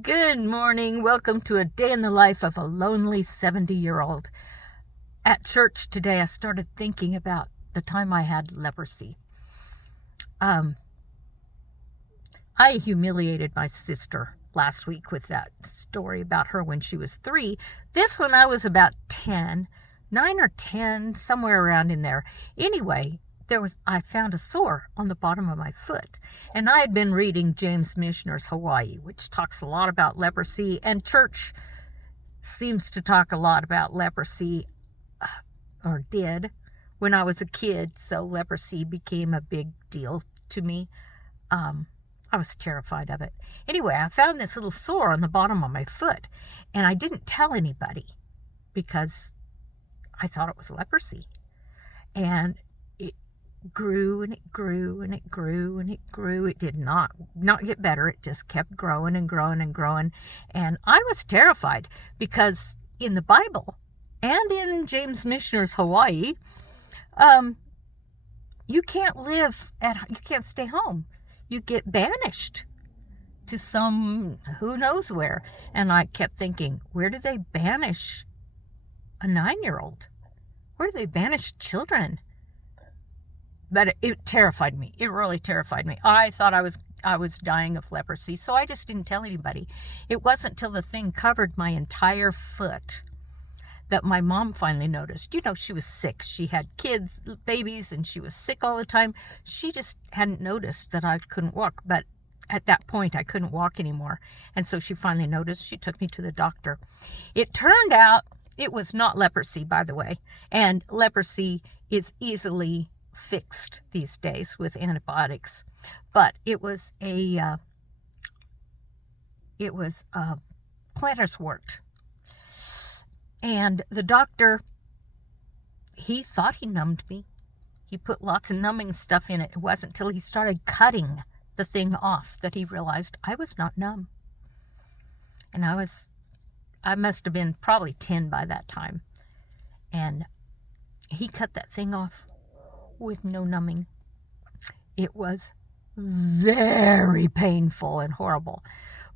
Good morning. Welcome to a day in the life of a lonely 70-year-old. At church today, I started thinking about the time I had leprosy. I humiliated my sister last week with that story about her when she was 3. This one, I was about 10, 9 or 10, somewhere around in there. Anyway, I found a sore on the bottom of my foot, and I had been reading James Michener's Hawaii, which talks a lot about leprosy, and church seems to talk a lot about leprosy, or did, when I was a kid, so leprosy became a big deal to me. I was terrified of it. Anyway, I found this little sore on the bottom of my foot, and I didn't tell anybody because I thought it was leprosy. And grew and it grew and it grew and it grew. It did not get better. It just kept growing and growing and growing. And I was terrified because in the Bible and in James Michener's Hawaii, you can't stay home. You get banished to some who knows where. And I kept thinking, where do they banish a 9-year-old? Where do they banish children? But it terrified me. It really terrified me. I thought I was dying of leprosy, so I just didn't tell anybody. It wasn't till the thing covered my entire foot that my mom finally noticed. You know, she was sick. She had kids, babies, and she was sick all the time. She just hadn't noticed that I couldn't walk. But at that point, I couldn't walk anymore. And so she finally noticed. She took me to the doctor. It turned out it was not leprosy, by the way. And leprosy is easily fixed these days with antibiotics, but it was plantar's wart, and the doctor, he thought he numbed me. He put lots of numbing stuff in it. It wasn't till he started cutting the thing off that he realized I was not numb. And I must have been probably 10 by that time, and he cut that thing off with no numbing. It was very painful and horrible.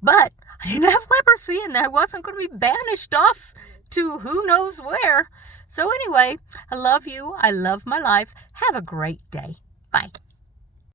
But I didn't have leprosy, and I wasn't going to be banished off to who knows where. So anyway, I love you. I love my life. Have a great day. Bye.